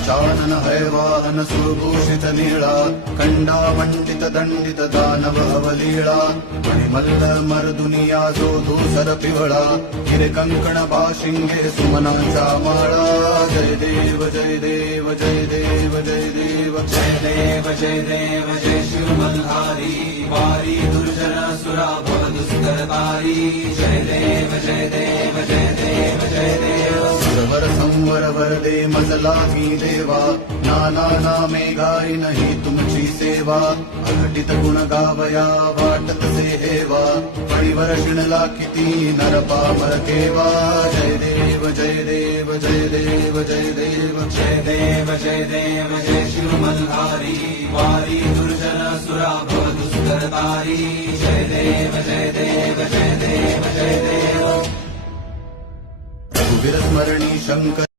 पंचानन हैवाहन सुभूषित नीळा खंडा मंडित दंडित दानव अवलीळा मणिमल्ल मर्दुनिया जो धूसर पिवळा हिरे कंकण बाशिंगे सुमनाचा माळा जय देव जय देव जय देव जय देव जय देव जय देव जय शिव मल्हारी वारी दुर्जन सुरा भव दुष्करतारी जय देव जय देव जय देव जय देव सुरवर संवर वरदे मजला मी देवा नाना नामे गाई नाही तुमची सेवा अघटित गुण गावया वाटत से हेवा परिवर शिणला किती नर पामर केवा जय देव जय देव जय देव जय देव जय देव जय देव जय शिव मल्हारी वारी दुर्जन सुरा भव दुष्करतारी जय देव जय देव जय देव जय देव रघुवीर स्मरणी शंकर